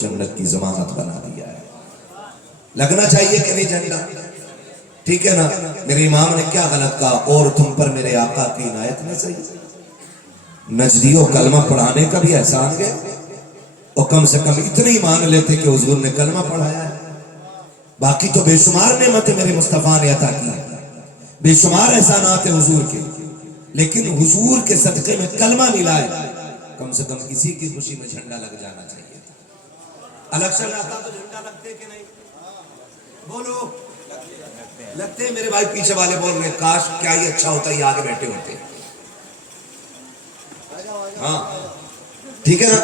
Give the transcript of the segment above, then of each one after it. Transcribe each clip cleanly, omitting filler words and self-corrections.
جنت کی ضمانت بنا دیا ہے. لگنا چاہیے کہ نہیں جھنڈا؟ ٹھیک ہے نا. میرے امام نے کیا غلط کہا؟ اور تم پر میرے آقا کی عنایت میں صحیح. نجدیوں کلمہ پڑھانے کا بھی احسان ہے، اور کم سے کم اتنے ہی مان لیتے کہ حضور نے کلمہ پڑھایا ہے. باقی تو بے شمار نعمتیں میرے مصطفیٰ نے عطا کی، بے شمار احسانات ہیں حضور کے، لیکن حضور کے صدقے میں کلمہ نہیں لائے. کم سے کم کسی کی خوشی میں جھنڈا لگ جانا چاہیے. الیکشن آتا تو جھنڈا لگتے کہ نہیں؟ بولو لگتے. میرے بھائی پیچھے والے بول رہے کاش کیا ہی اچھا ہوتا یہ آگے بیٹھے ہوتے. ہاں ٹھیک ہے نا.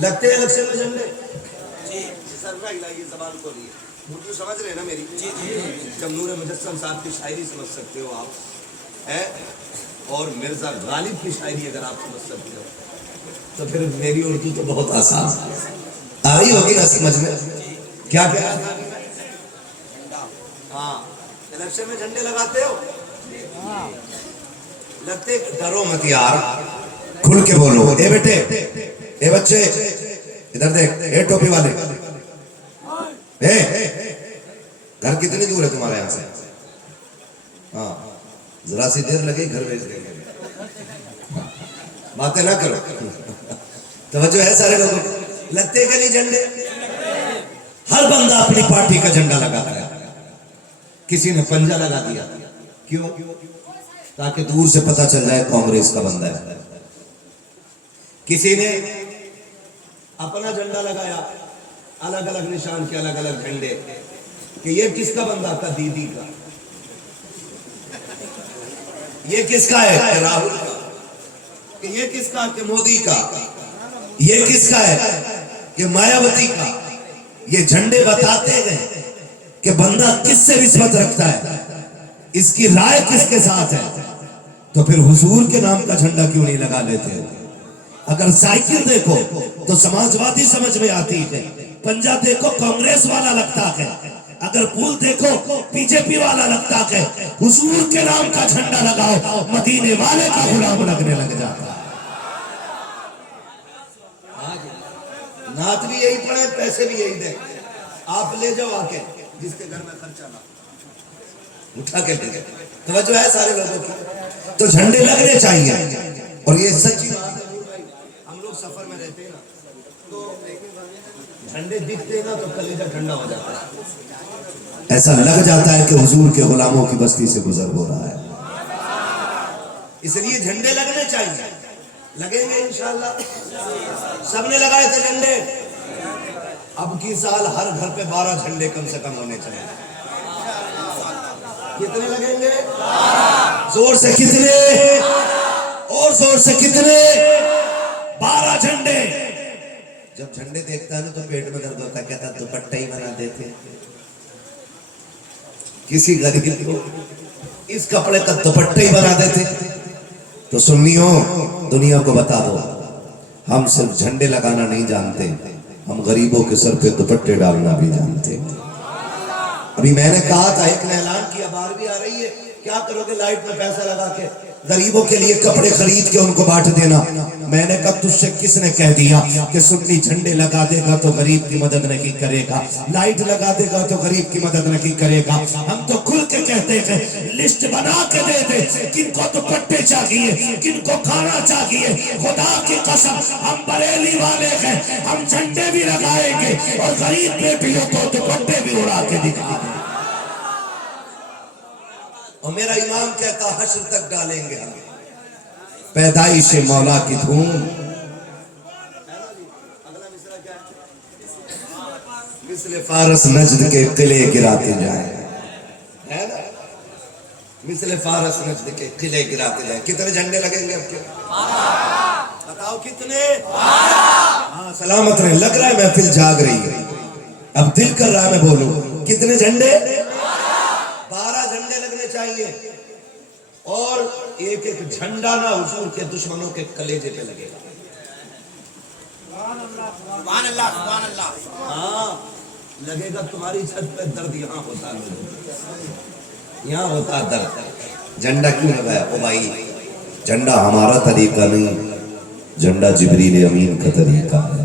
لگتے ہیں الیکشن میں جھنڈے. زبان کو لیے اردو سمجھ رہے ہیں نا میری؟ جب نور مجسم صاحب کی شاعری سمجھ سکتے ہو آپ، اور مرزا غالب کی شاعری اگر آپ سمجھ سکتے ہو تو پھر میری اردو تو بہت آسان آ رہی ہوگی نا سمجھ میں. کیا کہہ رہا تھا؟ ہاں الیکشن میں جھنڈے لگاتے ہو؟ لگتے. ڈرو مت یار، کھل کے بولو. اے بیٹے، اے بچے ادھر دیکھ. اے ٹوپی والے، گھر کتنی دور ہے تمہارے یہاں سے؟ ہاں ذرا سی دیر لگے گھر بھیج دیں گے. باتیں نہ کرو. توجہ ہے سارے لوگوں؟ لگتے کہ نہیں جھنڈے؟ ہر بندہ اپنی پارٹی کا جھنڈا لگاتا ہے. کسی نے پنجہ لگا دیا. کیوں؟ تاکہ دور سے پتہ چل جائے کانگریس کا بندہ ہے. کسی نے اپنا جھنڈا لگایا، الگ الگ نشان کے الگ الگ جھنڈے، کہ یہ کس کا بندہ تھا؟ دیدی کا. یہ کس کا ہے؟ کہ راہل کا. کہ یہ کس کا؟ کہ مودی کا. یہ کس کا ہے؟ کہ مایاوتی کا. یہ جھنڈے بتاتے گئے کہ بندہ کس سے نسبت رکھتا ہے، اس کی رائے کس کے ساتھ ہے. تو پھر حضور کے نام کا جھنڈا کیوں نہیں لگا لیتے؟ اگر سائیکل دیکھو تو سماجوادی سمجھ میں آتی ہے، پنجہ دیکھو کانگریس والا لگتا ہے، اگر پھول دیکھو بی جے پی والا لگتا ہے. حضور کے نام کا جھنڈا لگاؤ، مدینے والے کا غلام لگنے لگ جاتا ہے. نعت بھی یہی پڑھے، پیسے بھی یہی دیں. آپ لے جاؤ آ کے، جس کے گھر میں خرچہ نہ اٹھا کے لے. توجہ ہے سارے لوگوں کی؟ تو جھنڈے لگنے چاہیے. اور یہ سچی بات ہے بھائی، ہم لوگ سفر میں رہتے ہیں نا تو جھنڈے دکھتے نا تو کلیجہ ٹھنڈا ہو جاتا ہے. ایسا لگ جاتا ہے کہ حضور کے غلاموں کی بستی سے گزر ہو رہا ہے. اس لیے جھنڈے لگنے چاہیے. لگیں گے انشاءاللہ. سب نے لگائے تھے جھنڈے. اب کی سال ہر گھر پہ 12 جھنڈے کم سے کم ہونے چاہیے. کتنے لگیں گے؟ زور سے کتنے؟ اور زور سے کتنے؟ 12 جھنڈے. جب جھنڈے دیکھتا ہے نا تو پیٹ میں درد ہوتا ہے، کہتا ہے دوپٹہ ہی بنا دیتے. کسی غریب کو اس کپڑے کا دوپٹہ ہی بنا دیتے. تو سنیوں، دنیا کو بتا دو ہم صرف جھنڈے لگانا نہیں جانتے، ہم غریبوں کے سر پہ دوپٹے ڈالنا بھی جانتے. ابھی میں نے کہا تھا، ایک نے اعلان کیا 12ویں آ رہی ہے، کیا کرو گے لائٹ میں پیسہ لگا کے؟ غریبوں کے لیے کپڑے خرید کے ان کو بانٹ دینا. میں نے کہا تجھ سے کس نے کہہ دیا کہ سنی جھنڈے لگا دے گا تو غریب کی مدد نہیں کرے گا، لائٹ لگا دے گا تو غریب کی مدد نہیں کرے گا. ہم تو کھل کے کہتے ہیں لسٹ بنا کے دے دے کن کو دوپٹے چاہیے، کن کو کھانا چاہیے. خدا کی قسم ہم بریلی والے ہیں، ہم جھنڈے بھی لگائیں گے اور غریب بیٹیوں کو دوپٹے بھی اڑا کے دکھائیں گے. اور میرا امام کہتا حشر تک ڈالیں گے ہم پیدائش مولا کی دھوم. مثل فارس نجد کے قلعے گراتے جائیں. مثل فارس نجد کے قلعے گراتے جائیں. کتنے جھنڈے لگیں گے اب کے؟ بتاؤ کتنے؟ ہاں سلامت رہے. لگ رہا ہے محفل جاگ رہی ہے، اب دل کر رہا ہے میں بولوں. کتنے جھنڈے؟ 12 جھنڈے لگنے چاہیے. اور ایک ایک جھنڈا نہ حضور کے دشمنوں کے کلیجے پہ لگے گا. سبحان اللہ سبحان اللہ. ہاں لگے گا. تمہاری چھت پہ درد یہاں ہوتا ہے، یہاں ہوتا درد. جھنڈا کیوں لگایا؟ او بھائی جھنڈا ہمارا طریقہ نہیں، جھنڈا جبریل امین کا طریقہ ہے.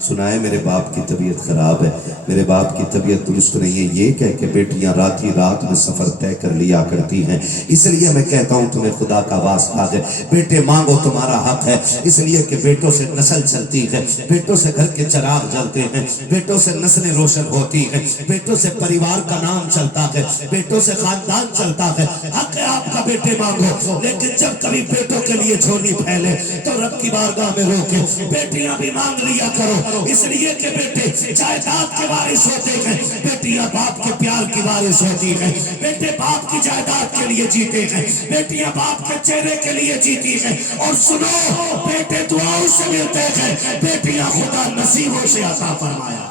سنا ہے میرے باپ کی طبیعت خراب ہے، میرے باپ کی طبیعت درست نہیں ہے، یہ کہہ کے بیٹیاں رات ہی رات میں سفر طے کر لیا کرتی ہیں۔ اس لیے میں کہتا ہوں تمہیں خدا کا واسطہ ہے، بیٹے مانگو تمہارا حق ہے، اس لیے کہ بیٹوں سے نسل چلتی ہے، بیٹوں سے گھر کے چراغ جلتے ہیں، بیٹوں سے نسلیں روشن ہوتی ہیں، بیٹوں سے پریوار کا نام چلتا ہے، بیٹوں سے خاندان چلتا ہے۔ حق ہے آپ کا بیٹے مانگو، لیکن جب کبھی بیٹوں کے لیے جھولی پھیلے تو رب کی بارگاہ میں روکے، بیٹیاں بھی مانگ لیا کرو، اس لیے کہ بیٹے جائیداد کے وارث ہوتے ہیں، بیٹیاں باپ کے پیار کی وارث ہوتی ہیں، بیٹے باپ کی جائیداد کے لیے جیتے ہیں، بیٹیاں باپ کے چہرے کے لیے جیتی ہیں، اور سنو بیٹے دعاؤں سے ملتے ہیں، بیٹیاں خدا نصیبوں سے عطا فرمایا۔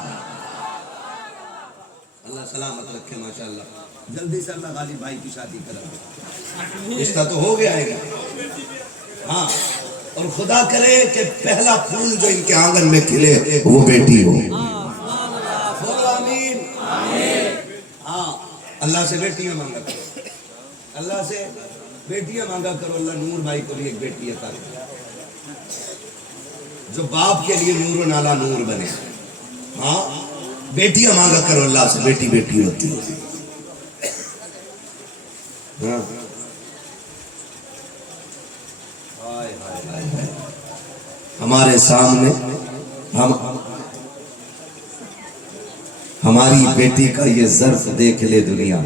اللہ سلامت رکھے ماشاءاللہ، جلدی سے اللہ غالب بھائی کی شادی کرا، رشتہ تو ہو گیا ہے ہاں، اور خدا کرے کہ پہلا پھول جو ان کے آنگن میں کھلے وہ بیٹی ہو۔ بولو آمین۔ ہاں، اللہ سے بیٹیاں مانگا کرو، اللہ سے بیٹیاں مانگا کرو، اللہ نور بھائی کو بھی ایک بیٹی عطا کرے جو باپ کے لیے نور و نالا نور بنے۔ ہاں، بیٹیاں مانگا کرو اللہ سے، بیٹی بیٹی ہوتی ہے۔ ہاں، ہمارے سامنے ہماری بیٹی کا یہ ظرف دیکھ لے دنیا،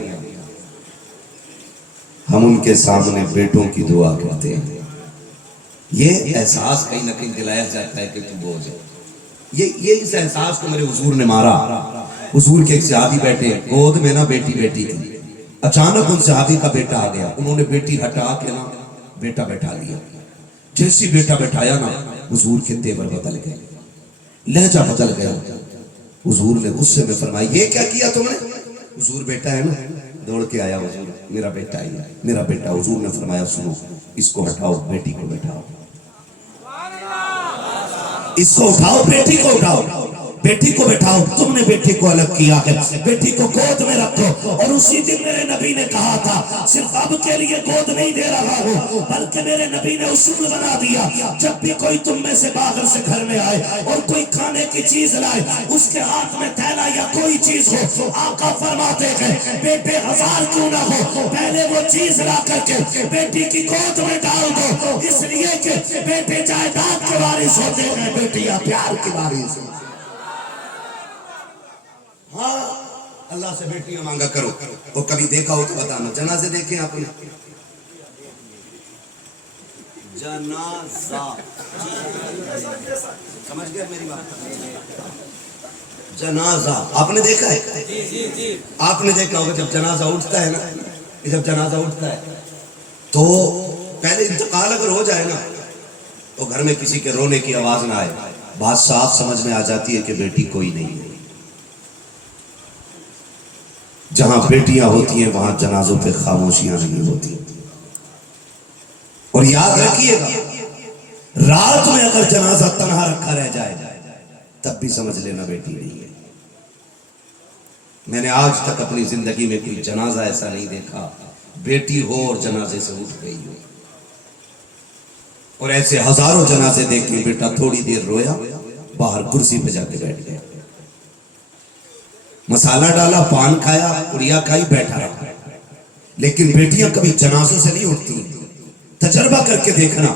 ہم ان کے سامنے بیٹوں کی دعا کرتے ہیں، یہ احساس کہیں نہ کہیں دلایا جاتا ہے کہ تو بوجھ ہے۔ یہ اس احساس کو میرے حضور نے مارا۔ حضور کے ایک صحابی بیٹھے، گود میں نا بیٹی بیٹی تھی، اچانک ان صحابی کا بیٹا آ گیا، انہوں نے بیٹی ہٹا کے نا بیٹا بیٹھا لیا، جیسی بیٹا بیٹھایا نا حضور کے تیور بدل گئے، لہجہ بدل گیا۔ حضور نے غصے میں فرمایا یہ کیا کیا تم نے؟ حضور بیٹا ہے نا، دوڑ کے آیا حضور، میرا بیٹا ہی ہے، میرا بیٹا۔ حضور نے فرمایا سنو، اس کو ہٹاؤ، بیٹی کو بٹھاؤ، اس کو اٹھاؤ، بیٹی کو اٹھاؤ، بیٹی کو بٹھاؤ، تم نے بیٹی کو الگ کیا ہے، بیٹی کو گود میں رکھو۔ اور اسی دن میرے نبی نے کہا تھا صرف اب کے لیے گود نہیں دے رہا ہوں، بلکہ میرے نبی نے اصول بنا دیا، جب بھی کوئی تم میں سے باہر سے گھر میں آئے اور کوئی کھانے کی چیز لائے، اس کے ہاتھ میں تھیلا یا کوئی چیز ہو، آقا فرماتے ہیں بیٹے ہزار کیوں نہ ہو، پہلے وہ چیز لا کر کے بیٹی کی گود میں ڈال دو، اس لیے کہ بیٹے جائیداد کے وارث ہوتے ہیں، بیٹیاں پیار کی وارث ہیں۔ ہاں، اللہ سے بیٹیاں مانگا کرو۔ اور کبھی دیکھا ہو تو بتانا، جنازے دیکھیں آپ نے؟ جنازہ سمجھ گیا میری بات؟ جنازہ آپ نے دیکھا ہے؟ آپ نے دیکھا ہوگا جب جنازہ اٹھتا ہے نا، جب جنازہ اٹھتا ہے تو پہلے انتقال اگر ہو جائے نا تو گھر میں کسی کے رونے کی آواز نہ آئے، بات صاف سمجھ میں آ جاتی ہے کہ بیٹی کوئی نہیں ہے۔ جہاں بیٹیاں ہوتی ہیں وہاں جنازوں پہ خاموشیاں نہیں ہوتی۔ اور یاد رکھیے گا، رات میں اگر جنازہ تنہا رکھا رہ جائے تب بھی سمجھ لینا بیٹی نہیں ہے۔ میں نے آج تک اپنی زندگی میں کوئی جنازہ ایسا نہیں دیکھا بیٹی ہو اور جنازے سے اٹھ گئی ہو، اور ایسے ہزاروں جنازے دیکھے بیٹا تھوڑی دیر رویا، باہر کرسی پہ جا کے بیٹھ گیا، مسالہ ڈالا، پان کھایا، اڑیا کھائی، بیٹھا رہا۔ لیکن بیٹیاں کبھی جنازوں سے نہیں اٹھتی، تجربہ کر کے دیکھنا،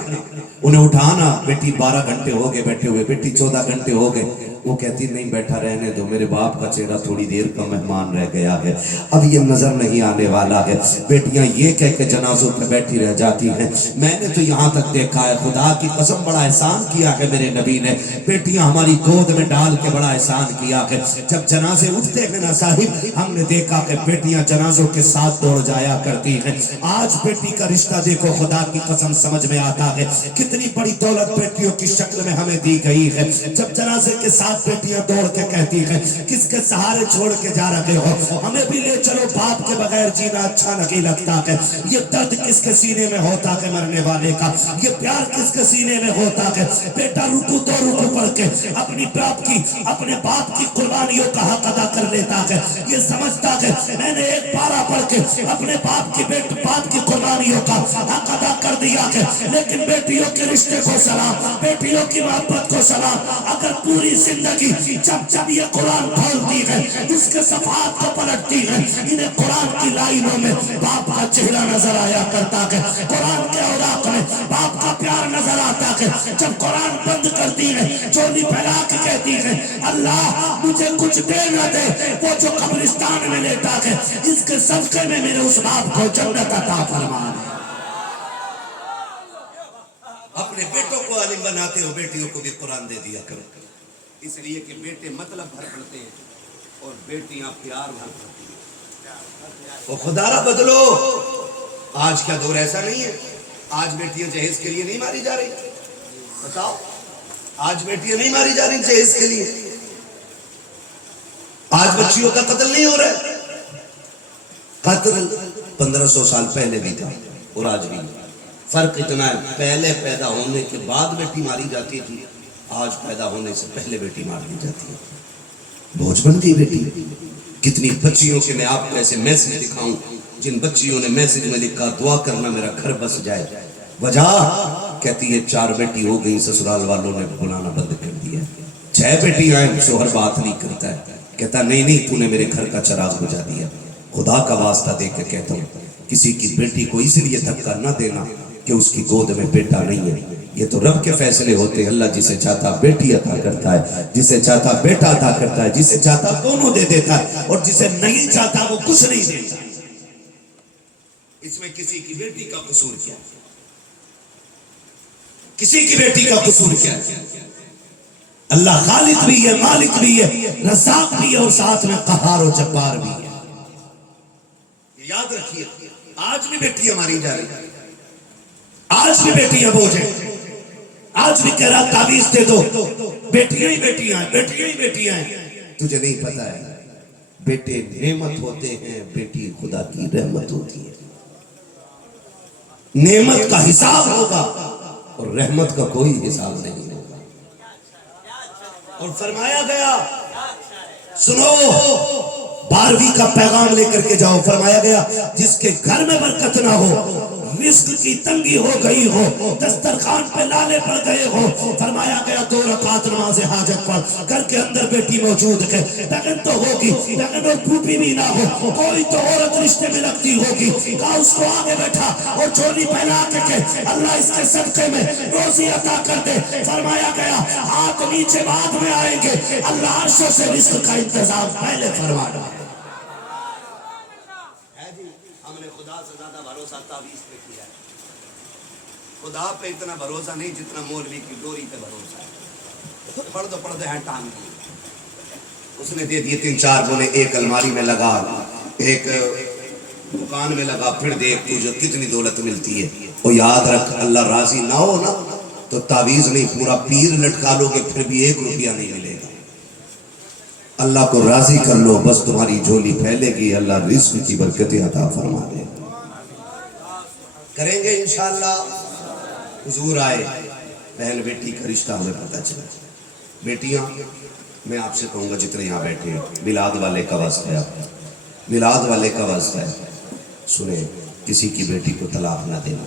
انہیں اٹھانا، بیٹی 12 گھنٹے ہو گئے بیٹھے ہوئے، بیٹی 14 گھنٹے ہو گئے، وہ کہتی نہیں بیٹھا رہنے دو، میرے باپ کا چہرہ تھوڑی دیر کا مہمان رہ گیا ہے، اب یہ نظر نہیں آنے والا ہے۔ بیٹیاں یہ کہہ کے جنازوں پہ بیٹھی رہ جاتی ہیں۔ میں نے تو یہاں تک دیکھا ہے، خدا کی قسم بڑا احسان کیا ہے میرے نبی نے، بیٹیاں ہماری گود میں ڈال کے بڑا احسان کیا ہے۔ جب جنازے اٹھتے ہیں نا صاحب، ہم نے دیکھا کہ بیٹیاں جنازوں کے ساتھ دوڑ جایا کرتی ہیں۔ آج بیٹی کا رشتہ دیکھو، خدا کی قسم سمجھ میں آتا ہے کتنی بڑی دولت بیٹیوں کی شکل میں ہمیں دی گئی ہے۔ جب جنازے کے ساتھ بیٹیاں دوڑ کے کہتی ہیں کس کے سہارے چھوڑ کے جا رہے ہو، ہمیں بھی لے چلو، باپ کے بغیر جینا اچھا نہیں لگتا ہے۔ یہ درد کس کے سینے میں ہوتا ہے مرنے والے کا، یہ پیار کس کے سینے میں ہوتا ہے۔ بیٹا رکو تو رکو پڑھ کے اپنی اپنے باپ کی قربانیوں کا حق ادا کر لیتا ہے، یہ سمجھتا ہے میں نے ایک پارہ پڑھ کے اپنے باپ کی قربانیوں کا حق ادا کر کر دیا کہ لیکن بیٹیوں کے رشتے کو سلام، بیٹیوں کی محبت کو سلام. اگر پوری زندگی جب جب یہ قرآن کھولتی ہے اس کے صفحات کو پلٹتی ہے انہیں قرآن کی لائنوں میں باپ کا چہرہ نظر آیا کرتا ہے، قرآن کے اوراق میں باپ کا پیار نظر آتا ہے. جب قرآن بند کرتی ہے چولی پھیلا کے کہتی ہے اللہ مجھے کچھ دے نہ دے، وہ جو قبرستان میں لیٹا ہے اس کے صدقے میں میرے اس باپ کو جنت عطا فرما دے. اپنے بیٹوں کو عالم بناتے ہو، بیٹیوں کو بھی قرآن دے دیا کرو، اس لیے کہ بیٹے مطلب بھر پڑتے ہیں اور بیٹیاں پیار بھر پڑتی ہیں. وہ خدا را بدلو. آج کا دور ایسا نہیں ہے. آج بیٹیاں جہیز کے لیے نہیں ماری جا رہی. بتاؤ آج بیٹیاں نہیں ماری جا رہی جہیز کے لیے. آج بچیوں کا قتل نہیں ہو رہا ہے. قتل 1500 سال پہلے بھی تھا اور آج بھی. فرق اتنا ہے پہلے پیدا ہونے کے بعد بیٹی ماری جاتی تھی، آج پیدا ہونے سے پہلے بیٹی مار دی جاتی ہے. بوجھ بن گئی بیٹی. کتنی بچیوں کے میں آپ کو ایسے میسج دکھاؤں جن بچیوں نے میسج میں لکھا دعا کرنا میرا گھر بس جائے. وجہ کہتی ہے 4 بیٹی ہو گئی، سسرال والوں نے بلانا بند کر دیا. 6 بیٹی آئیں شوہر بات نہیں کرتا ہے، کہتا نہیں تو نے میرے گھر کا چراغ بجھا دیا. خدا کا واسطہ دے کے کہتا ہوں کسی کی بیٹی کو اس لیے دھکا نہ دینا کہ اس کی گود میں بیٹا نہیں ہے. یہ تو رب کے فیصلے ہوتے ہیں. اللہ جسے چاہتا بیٹی عطا کرتا ہے، جسے چاہتا بیٹا عطا کرتا ہے، جسے چاہتا دونوں دے دیتا ہے، اور جسے نہیں چاہتا وہ کچھ نہیں دیتا. اس میں کسی کی بیٹی کا قصور کیا؟ کسی کی بیٹی کا قصور کیا؟ اللہ خالق بھی ہے، مالک بھی ہے، رزاق بھی ہے، اور ساتھ میں قہار و جبار بھی ہے. یاد رکھیے آج بھی بیٹیاں ماری جا رہی ہیں، آج بھی بیٹیاں بوجھ ہیں. آج بھی کہہ رہا تعویذ دے دو، بیٹیاں ہی بیٹیاں ہیں، بیٹیاں ہی بیٹیاں ہیں. تجھے نہیں پتا ہے بیٹے نعمت ہوتے ہیں، بیٹی خدا کی رحمت ہوتی ہے. نعمت کا حساب ہوگا اور رحمت کا کوئی حساب نہیں ہوگا. اور فرمایا گیا سنو 12ویں کا پیغام لے کر کے جاؤ. فرمایا گیا جس کے گھر میں برکت نہ ہو، رزق کی تنگی ہو گئی ہو، دسترخوان پہ لالے پڑ گئے ہو، فرمایا گیا 2 رکعت نماز حاجت پڑھ. گھر کے اندر بیٹی موجود ہے، بہن تو ہوگی، بہن اور پھوپھی بھی نہ ہو، کوئی تو عورت رشتے میں لگتی ہوگی. کہا اس کو آگے بیٹھا اور چولی پہنا کے کہ اللہ اس کے صدقے میں روزی عطا کر دے. فرمایا گیا ہاتھ نیچے بعد میں آئیں گے، اللہ عرشوں سے رزق کا انتظام پہلے فرما دے. ہم نے خدا سے زیادہ بھروسہ تعویذ پہ کیا ہے. خدا پہ اتنا بھروسہ نہیں جتنا مولوی کی ڈوری پہ بھروسہ ہے. پڑھتے ہیں ٹانگ کی. اس نے دے دیے 3-4 بونے، ایک الماری میں لگا، ایک دکان میں لگا، پھر دیکھ تجھے کتنی دولت ملتی ہے. وہ یاد رکھ اللہ راضی نہ ہو نا تو تعویذ نہیں پورا پیر لٹکا لو گے پھر بھی 1 روپیہ نہیں ملے گا. اللہ کو راضی کر لو بس تمہاری جھولی پھیلے گی. اللہ رزق کی برکتیں عطا فرما دے. کریں گے انشاءاللہ. حضور آئے، بہن بیٹی کا رشتہ ہمیں پتہ چلا. بیٹیاں میں آپ سے کہوں گا جتنے یہاں بیٹھے ہیں، میلاد والے کا واسطہ ہے، میلاد والے کا واسطہ ہے. سنیں کسی کی بیٹی کو طلاق نہ دینا.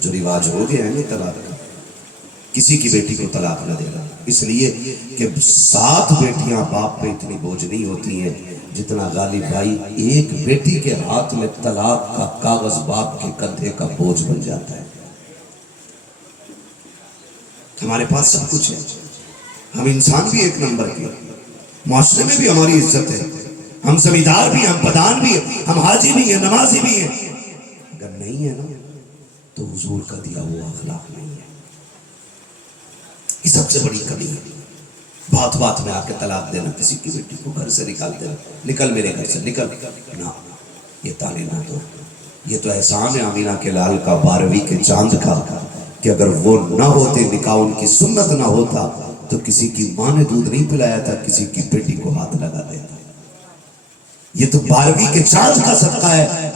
جو رواج ہو گیا ہے نا طلاق کا، کسی کی بیٹی کو طلاق نہ دینا. اس لیے کہ 7 بیٹیاں باپ پہ اتنی بوجھ نہیں ہوتی ہیں جتنا غالب بھائی ایک بیٹی کے ہاتھ میں طلاق کا کاغذ باپ کے کندھے کا بوجھ بن جاتا ہے. ہمارے پاس سب کچھ ہے، ہم انسان بھی 1 نمبر کے، معاشرے میں بھی ہماری عزت ہے، ہم زمیندار بھی ہیں، ہم پدان بھی ہیں، ہم حاجی بھی ہیں، نمازی بھی ہیں. اگر نہیں ہے نا تو حضور کا دیا ہوا اخلاق نہیں ہے. یہ سب سے بڑی کمی ہے. بات بات میں آ کے طلاق دینا، کسی کی بیٹی کو گھر سے نکال دینا، نکل میرے گھر سے نکل. نہ یہ تانے نہ دو. یہ تو احسان ہے آمینہ کے لال کا 12ویں کے چاند کا کہ اگر وہ نہ ہوتے، نکاح ان کی سنت نہ ہوتا تو کسی کی ماں نے دودھ نہیں پلایا تھا کسی کی بیٹی کو ہاتھ لگا دیتا. یہ تو 12ویں کے چاند کا صدقہ ہے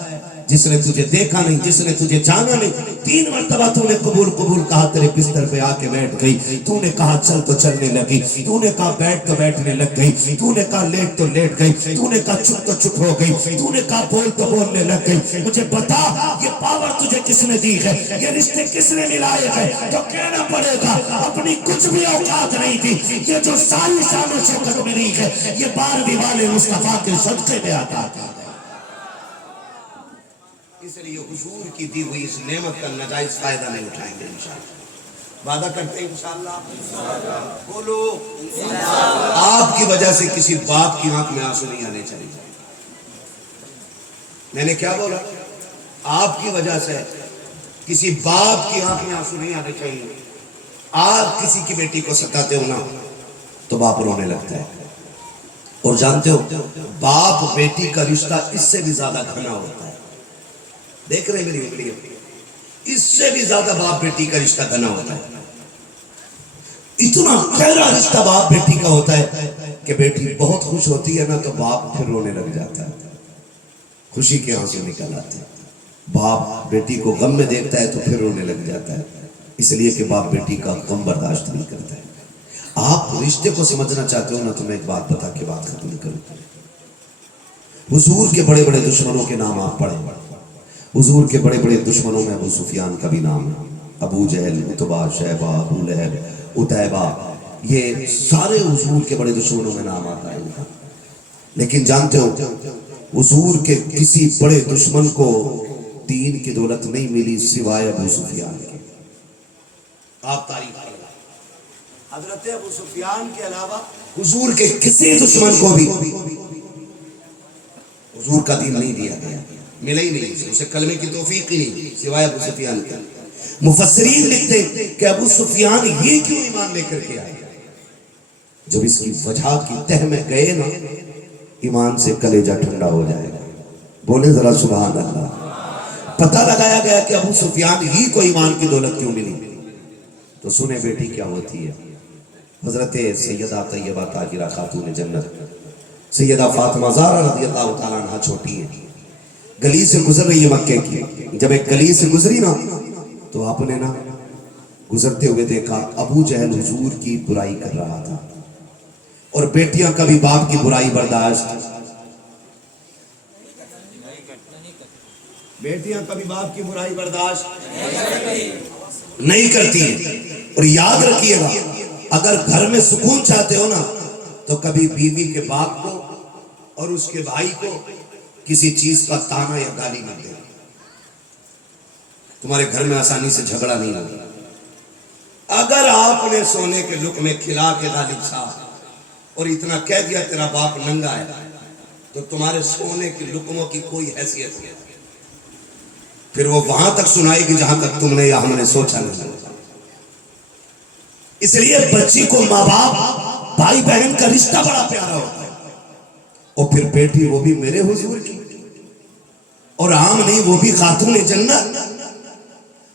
جس نے تجھے دیکھا نہیں، جس نے تجھے جانا نہیں، 3 مرتبہ تو نے قبول قبول کہا، تیرے بستر پہ آ کے بیٹھ گئی، تو نے کہا چل تو چلنے لگی، تو نے کہا بیٹھ تو بیٹھنے لگ گئی، تو نے کہا لیٹ تو لیٹ گئی، تو نے کہا چپ تو چپ ہو گئی، تو نے کہا بول تو بولنے لگ گئی۔ مجھے بتا یہ پاور تجھے کس نے دی ہے، یہ رشتے کس نے ملائے ہیں؟ تو کہنا پڑے گا اپنی کچھ بھی اوقات نہیں تھی، یہ جو ساری شان و شوکت ملی ہے یہ 12ویں والے مصطفیٰ کے صدقے میں آتا ہے۔ اس لیے حضور کی دی ہوئی اس نعمت کا ناجائز فائدہ نہیں اٹھائیں گے انشاءاللہ۔ وعدہ کرتے ہیں انشاءاللہ، بولو آپ کی وجہ سے کسی باپ کی آنکھ میں آنسو نہیں آنے چاہیے۔ میں نے کیا بولا؟ آپ کی وجہ سے کسی باپ کی آنکھ میں آنسو نہیں آنے چاہیے۔ آپ کسی کی بیٹی کو ستاتے ہو نا تو باپ رونے لگتا ہے، اور جانتے ہو باپ بیٹی کا رشتہ اس سے بھی زیادہ گھنا ہوتا ہے۔ دیکھ رہے میری انگلیوں، اس سے بھی زیادہ باپ بیٹی کا رشتہ گھنا ہوتا ہے۔ اتنا گہرا رشتہ باپ بیٹی کا ہوتا ہے کہ بیٹی بہت خوش ہوتی ہے نا تو باپ پھر رونے لگ جاتا ہے، خوشی کے آنسو نکل آتے ہیں۔ باپ بیٹی کو غم میں دیکھتا ہے تو پھر رونے لگ جاتا ہے، اس لیے کہ باپ بیٹی کا غم برداشت نہیں کرتا ہے۔ آپ رشتے کو سمجھنا چاہتے ہو نا تو میں ایک بات بتا کے بات ختم کروں۔ حضور کے بڑے بڑے دشمنوں کے نام آپ پڑھیں، حضور کے بڑے بڑے دشمنوں میں ابو سفیان کا بھی نام ہے، ابو جہل، عتبہ، شیبہ، ابو لہب، عتیبہ، یہ سارے حضور کے بڑے دشمنوں میں نام آتا ہے ان کا۔ لیکن جانتے ہو حضور کے کسی بڑے دشمن کو دین کی دولت نہیں ملی سوائے ابو سفیان کے۔ آپ تاریخ پڑھ لیں، حضرت ابو سفیان کے علاوہ حضور کے کسی دشمن کو بھی حضور کا دین نہیں دیا گیا، ملا ہی نہیں، اسے کلمے کی توفیق ہی نہیں سوائے ابو سفیان کے۔ مفسرین لکھتے کہ ابو سفیان یہ کیوں ایمان لے کر کے آئے؟ جب اس کی وجہ کی تہ میں گئے نا ایمان سے کلیجہ ٹھنڈا ہو جائے گا۔ بولے ذرا سبحان اللہ۔ پتہ لگایا گیا کہ ابو سفیان ہی کو ایمان کی دولت کیوں ملی، تو سنے بیٹی کیا ہوتی ہے۔ حضرت سیدہ طیبہ طاہرہ خاتون جنت سیدہ فاطمہ زہرا رضی اللہ تعالیٰ عنہ چھوٹی ہیں، گلی سے گزر رہی ہے مکے کی۔ جب ایک گلی سے گزری نا تو آپ نے نا گزرتے ہوئے دیکھا ابو جہل حضور کی برائی کر رہا تھا، اور بیٹیاں کبھی باپ کی برائی برداشت بیٹیاں کبھی باپ کی برائی برداشت نہیں کرتی ہیں۔ اور یاد رکھیے گا اگر گھر میں سکون چاہتے ہو نا تو کبھی بیوی کے باپ کو اور اس کے بھائی کو کسی چیز کا تانا یا گالی نہ دے، تمہارے گھر میں آسانی سے جھگڑا نہیں ہوگا۔ اگر آپ نے سونے کے لقمے کھلا کے غالب صاحب اور اتنا کہہ دیا تیرا باپ ننگا ہے تو تمہارے سونے کے لقموں کی کوئی حیثیت نہیں، پھر وہ وہاں تک سنائے گی جہاں تک تم نے یا ہم نے سوچا نہیں۔ اس لیے بچی کو ماں باپ بھائی بہن کا رشتہ بڑا پیارا ہوتا ہے، اور پھر بیٹی وہ بھی میرے حضور کی، اور عام نہیں وہ بھی خاتون جنت۔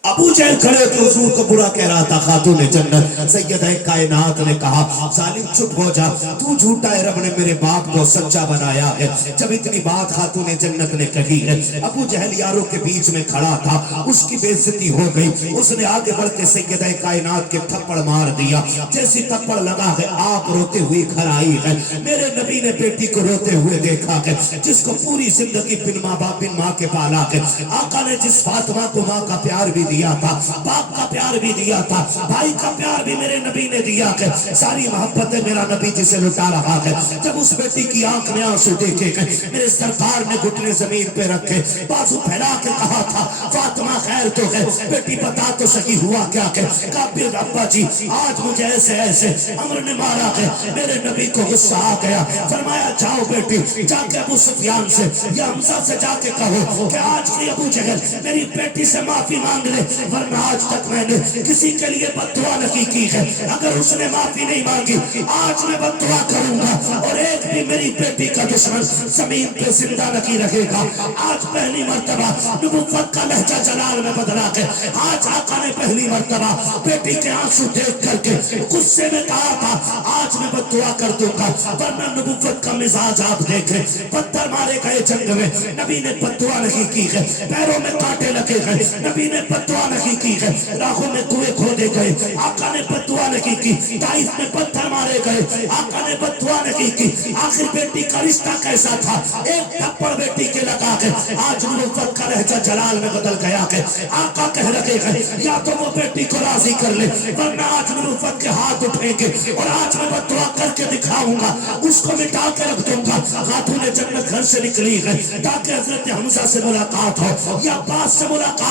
ابو جہل کھڑے تو حضور کو برا کہہ رہا تھا خاتون جنت۔ سیدہ کائنات نے کہا ظالم چپ ہو جا، تو جھوٹا ہے، رب نے میرے باپ کو سچا بنایا ہے۔ جب اتنی بات خاتون جنت نے کہی ہے، ابو جہل یاروں کے بیچ میں کھڑا تھا، اس کی بے عزتی ہو گئی، اس نے آگے بڑھ کے سیدہ کائنات کے تھپڑ مار دیا۔ جیسی تھپڑ لگا ہے آپ روتے ہوئے گھر آئی ہے۔ میرے نبی نے بیٹی کو روتے ہوئے دیکھا ہے، جس کو پوری زندگی بن ماں باپ بن ماں کے پالا ہے۔ آقا نے جس فاطمہ کو ماں کا پیار بھی دیا تھا، باپ کا پیار بھی دیا تھا، بھائی کا پیار بھی میرے نبی نے دیا ہے، ساری محبتیں میرا نبی جسے لٹا رہا ہے۔ جب اس بیٹی کی آنکھ میں آنسو دیکھے گئے، میرے سرکار نے گھٹنے زمین پہ رکھے، بازو پھیلا کے کہا تھا فاطمہ خیر تو ہے، بیٹی بتا تو صحیح ہوا کیا کہ کابر ابا جی آج مجھے ایسے ایسے عمر نے مارا ہے۔ میرے نبی کو غصہ آ گیا، فرمایا جاؤ بیٹی جا کے ابو سفیان سے یا حمزہ سے جا کے کہو کہ آج کی ابو جہل میری بیٹی سے معافی مانگ لے، ورنہ آج تک میں نے کسی کے لیے بد دعا نہیں کی ہے، اگر اس نے معافی نہیں مانگی آج میں بد دعا کروں گا، اور ایک بھی میری بیٹی کا دشمن زمین پہ زندہ نہیں رہے گا۔ آج پہلی مرتبہ نبوت نبوت کا لہجہ جلال میں بدلا کے آج آقا نے پہلی مرتبہ بیٹی کے آنسو دیکھ کر کے غصے میں کہا تھا آج میں بد دعا کر دوں گا، ورنہ نبوت کا مزاج آپ دیکھیں، پتھر مارے گئے جنگ میں، نبی نے بد دعا نہیں کی ہے، پیروں میں کانٹے لگے گئے، نبی نے بد دعا نہیں کی ہے، راہوں میں کنویں کھودے گئے، آقا نے بد دعا نہیں کی، طائف میں پتھر مارے گئے، آقا نے بد دعا نہیں کی، آخر بیٹی کا رشتہ کیسا تھا، ایک تھپڑ بیٹی کے لگا کے آج نبوت کا لہجہ جلال میں بدل گیا کہ آقا کہہ رہے ہیں یا تو وہ بیٹی کو راضی کر لے، ورنہ آج نبوت کے ہاتھ اٹھیں گے اور آج میں بد دعا کر کے دکھاؤں گا، اس کو مٹا کے رکھ دوں گا۔ خاتون جنت گھر سے نکلی ہے تاکہ حضرت حمزہ سے ملاقات ہو یا عباس سے ملاقات